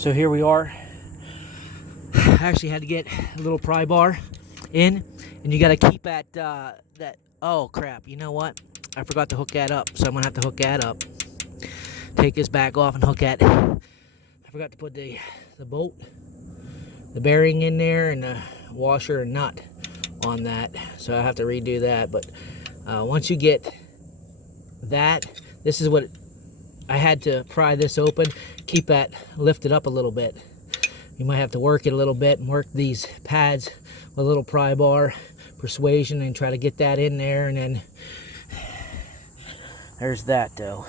So here we are. I actually had to get a little pry bar in, and you got to keep at that. Oh crap! You know what? I forgot to hook that up, so I'm gonna have to hook that up. Take this back off and hook that. I forgot to put the bolt, the bearing in there, and the washer and nut on that, so I have to redo that. But once you get that, this is what I had to pry this open. Keep that lifted up a little bit. You might have to work it a little bit and work these pads with a little pry bar persuasion and try to get that in there. And then there's that though.